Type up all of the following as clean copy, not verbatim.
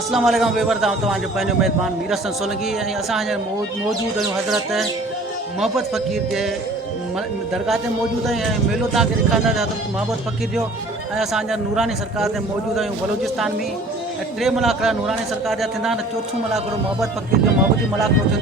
अस्सलाम वालेकुम बेबरदाम तव्हांजो पंहिंजो मेज़बान मीर हसन सोलंकी ऐं असां हींअर मौजूदु आहियूं हज़रत मोहब्बत फ़क़ीर जे दरगाह ते मौजूदु आहियूं ऐं मेलो तव्हांखे ॾेखारींदासीं हज़रत मोहब्बत फ़क़ीर जो। ऐं असां हींअर नूरानी सरकार ते मौजूदु आहियूं बलूचिस्तान में ऐं 3 मुलाक़रा नूरानी सरकार जा थींदा आहिनि। चोथों मुलाक़रो मोहब्बत फ़क़ीर जो मोहब्बती मुलाक़रो थींदो।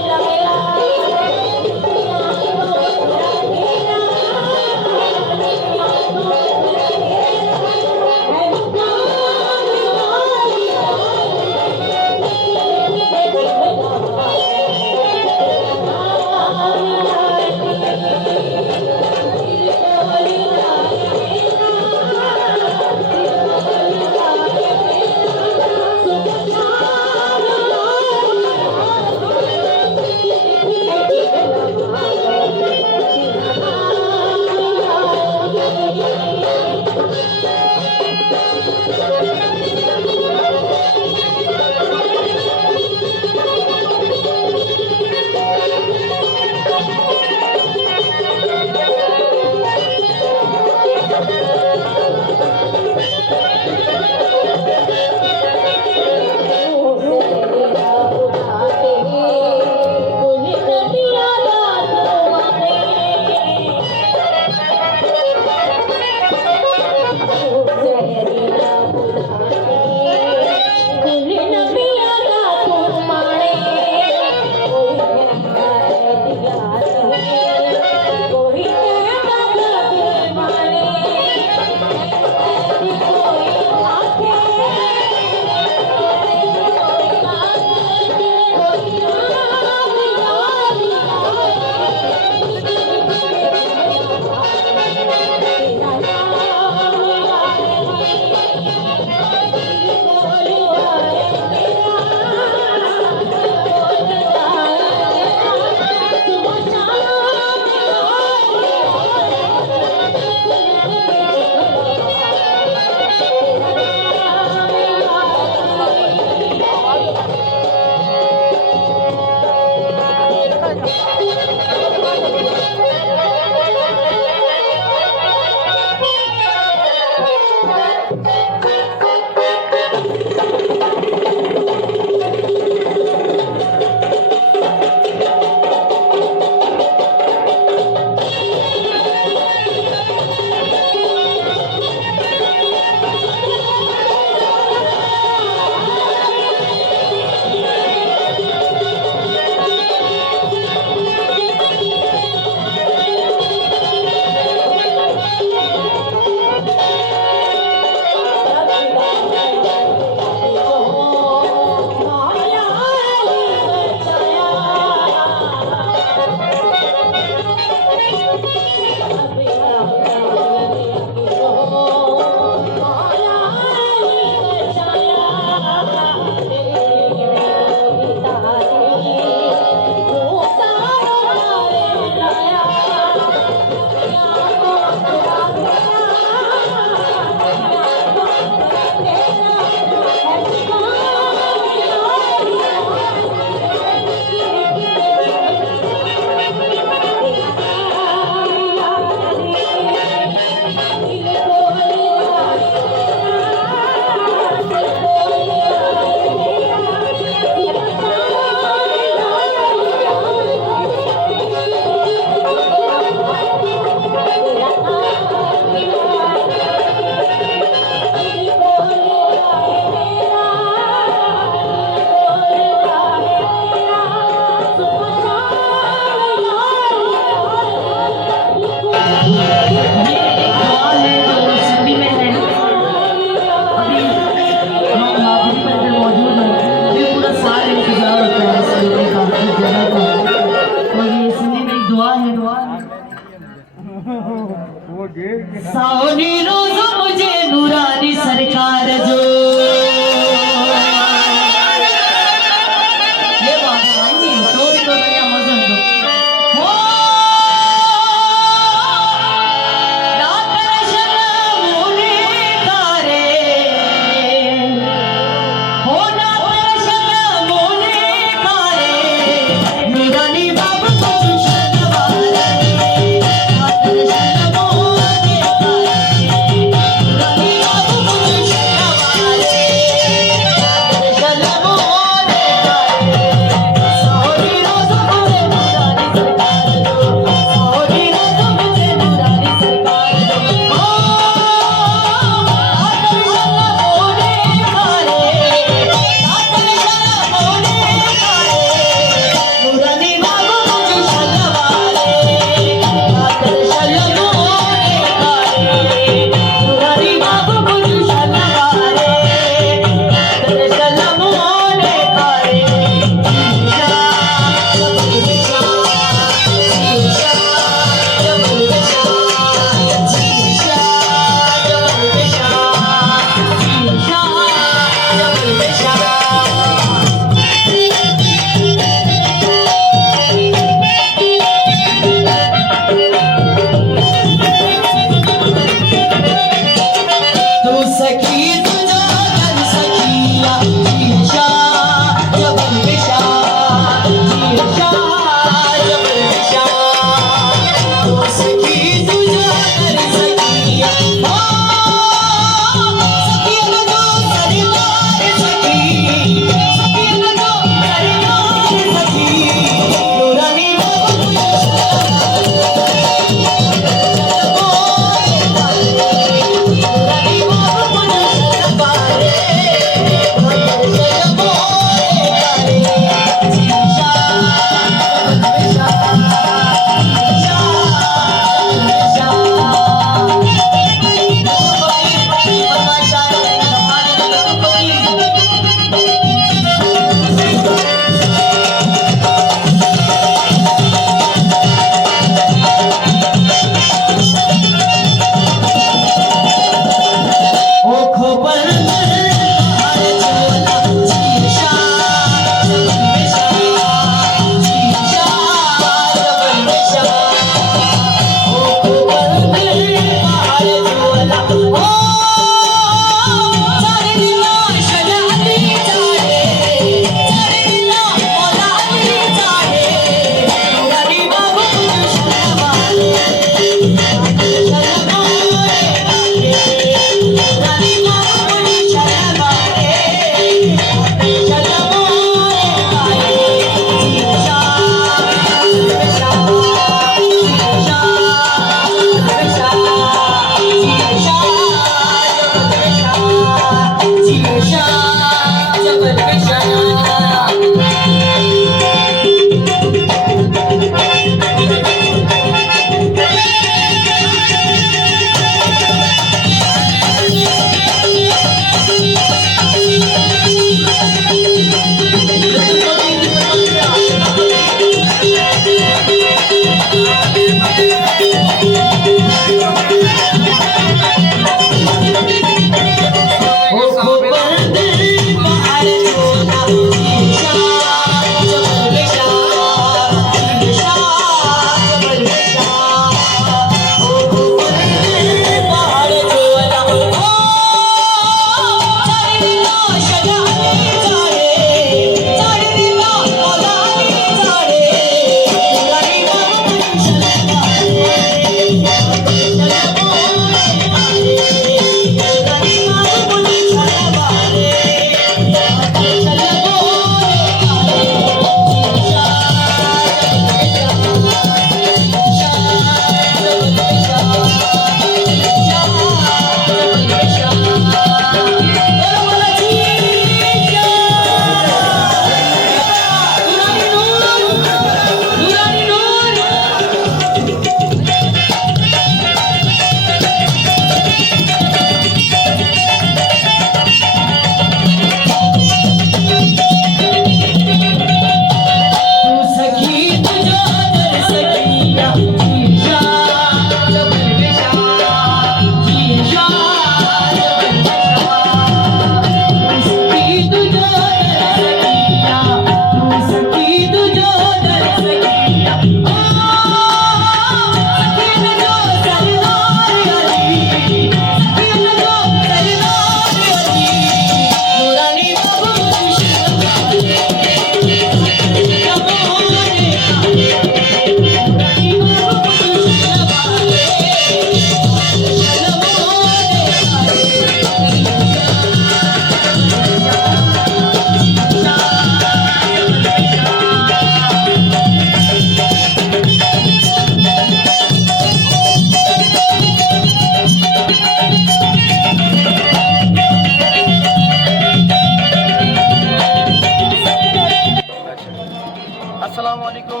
अस्सलाम वालेकुम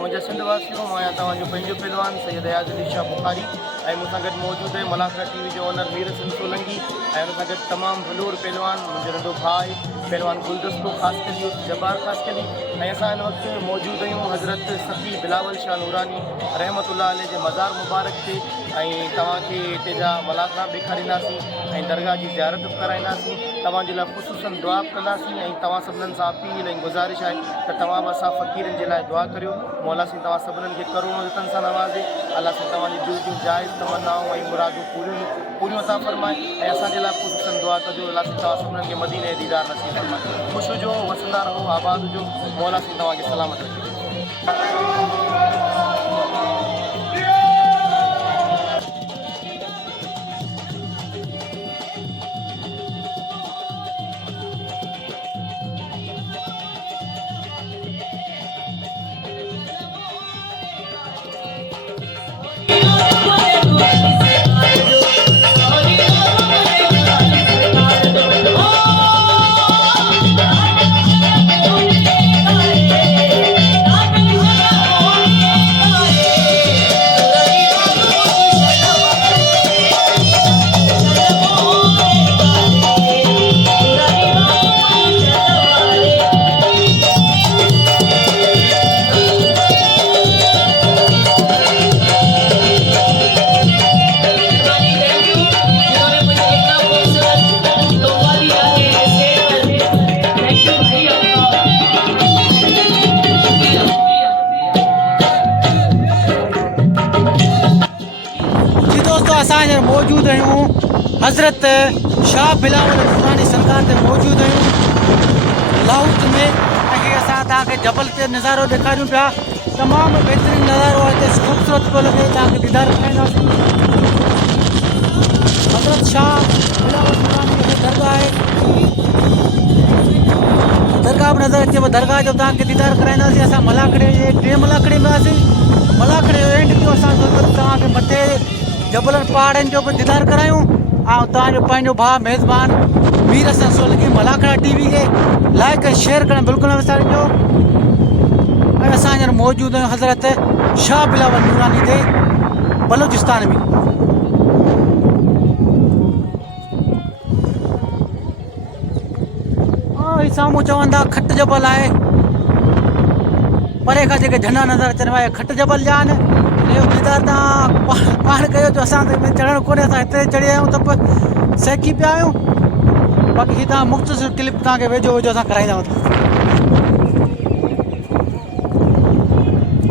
मुंहिंजा सिंध वासियों, मां आहियां तव्हांजो पंहिंजो पहलवान सैयद अयाज़ अली शाह बुखारी ऐं मूंसां गॾु मौजूदु आहे मलाखरा टीवी जो ओनर मीर हसन सोलंकी ऐं हुन सां गॾु तमामु वलूर पहलवान मुंहिंजो नंढो भाउ आहे पहलवान गुलदस्तो ख़ासि करी जब्बार ख़ासि करी ऐं असां हिन वक़्तु मौजूदु आहियूं हज़रत सफ़ी बिलावल शाह नूरानी रहमतुल्लाह अलैह जे मज़ार मुबारक ते ऐं तव्हांखे हिते जा मलाखरा ॾेखारींदासीं ऐं दरगाह जी ज़ियारत बि कराईंदासीं, तव्हांजे लाइ ख़ुशूसन दुआ बि कंदासीं ऐं तव्हां सभिनीनि सां अपील ऐं गुज़ारिश आहे त तव्हां बि असां फ़क़ीरनि जे लाइ दुआ करियो। मौला साईं तव्हां सभिनीनि खे करोड़ो रितनि सां नवाज़े, अलाह साईं तव्हांजी दिलि जूं जाइज़ तमन्नाऊं ऐं मुरादूं पूरियूं था फ़रमाए ऐं असांजे लाइ ख़ुशूसन दुआ कजो, अलाह साईं तव्हां सभिनीनि खे मदीने दीदार नसीब फ़रमाए। ख़ुशि हुजो, वसंदा रहो, आबाद हुजो, मौला साईं तव्हांखे सलामत रखे। असां हींअर मौजूदु आहियूं हज़रत शाह बिलावल नूरानी सरकार ते मौजूदु आहियूं लाहौर में। ऐं असां तव्हांखे जबल ते नज़ारो ॾेखारियूं पिया, तमामु बहितरीनु नज़ारो आहे, हिते ख़ूबसूरत पियो लॻे, तव्हांखे दीदार कराईंदासीं। हज़रत शाह बिलावल नूरानी जी दरगाह आहे, दरगाह बि नज़र अचेव, दरगाह जो तव्हांखे दीदार कराईंदासीं। असां मलाखड़े जे टे मलाखड़े में हुआसीं, मलाखड़े जो एंड कयो असां तव्हांखे मथे जबलनि पहाड़नि जो बि दीदार करायूं ऐं तव्हांजो पंहिंजो भाउ मेज़बान मीर हसन सोलंकी मलाखड़ा टीवी खे लाइक ऐं शेयर करणु बिल्कुलु न विसारिजो। ऐं असां हींअर मौजूदु आहियूं हज़रत शाह बिलावल नूरानी ते बलोचिस्तान में। हीउ साम्हूं चवंदा खट जबल आहे, परे खां जेके झंडा नज़र अचनि पिया खट जबल जा आहिनि। इहो दीदार तव्हां पाण कयो जो असां त चढ़णु कोन्हे, असां हिते चढ़ी आहियूं त पोइ सेकी पिया आहियूं। बाक़ी हीअ तव्हां मुख़्तसिर क्लिप तव्हांखे वेझो वेझो असां कराईंदा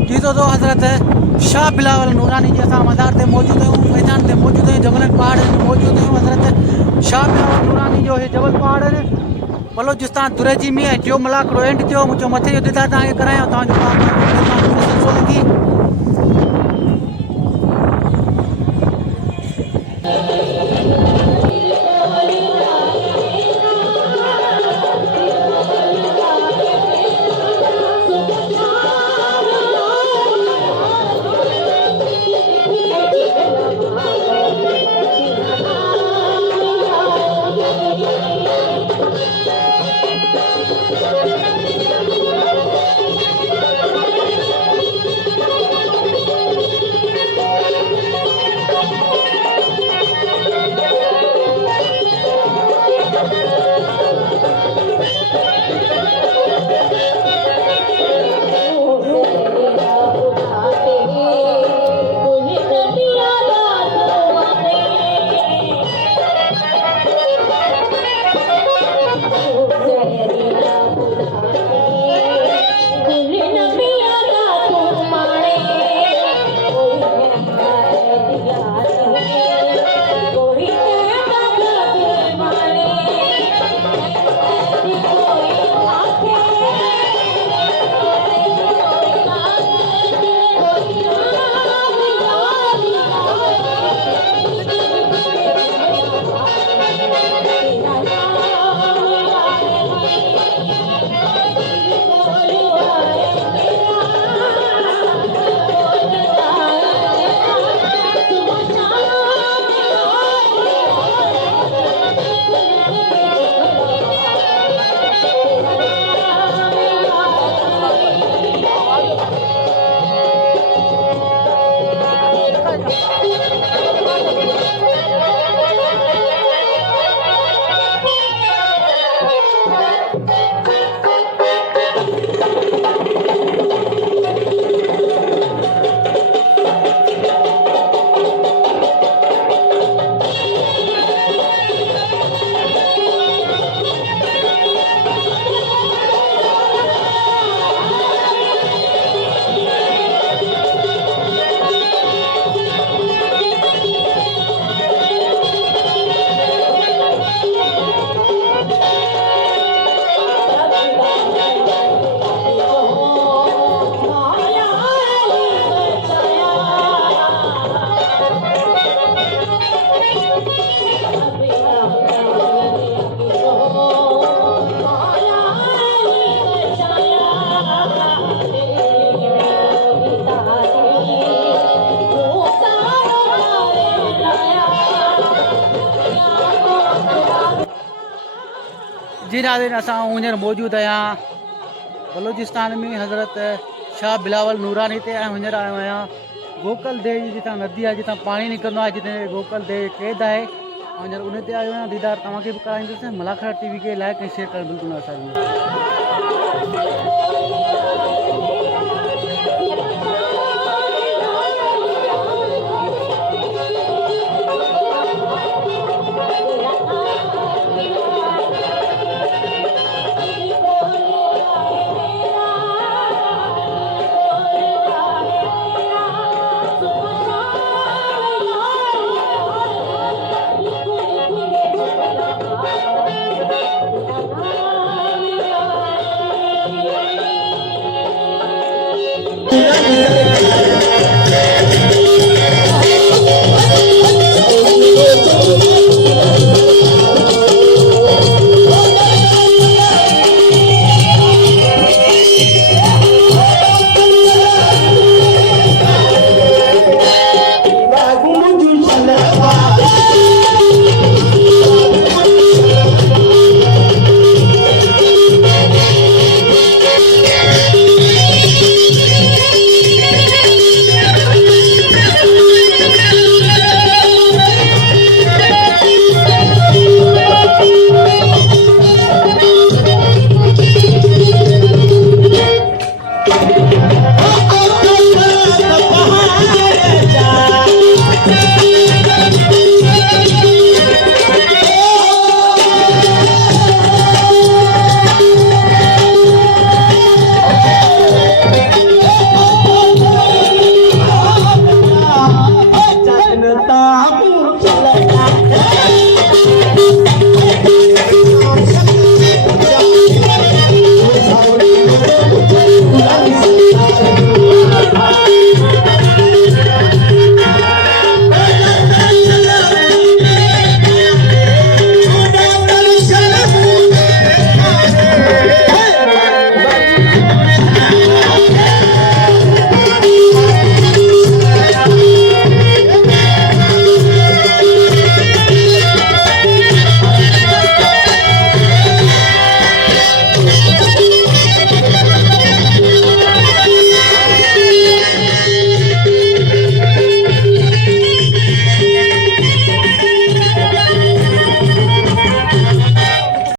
ॾिसो तो हज़रत शाह बिलावल नूरानी जी असां मज़ार ते मौजूदु आहियूं, मैदान ते मौजूदु आहियूं, जबलनि पहाड़नि ते मौजूदु आहियूं। हज़रत शाह बिलावल नूरानी जो इहे जबल पहाड़ आहिनि बलोचिस्तान दुरेजी में। ऐं टियों मलाखड़ो एंड थियो, मुंहिंजो मथे जो दीदार तव्हांखे करायां, तव्हांजो सोलंकी। जी नाज़रीन, असां हींअर मौजूदु आहियां बलोचिस्तान में हज़रत शाह बिलावल नूरानी ते। ऐं हींअर आयो आहियां गोकल देव जी जितां नदी आहे, जितां पाणी निकिरंदो आहे, जिते गोकल देव क़ैद आहे। ऐं हींअर उन ते आयो आहियां। दीदार तव्हांखे बि कराईंदुसि। मलाखड़ा टीवी खे लाइक ऐं शेयर करणु बिल्कुलु न असांजो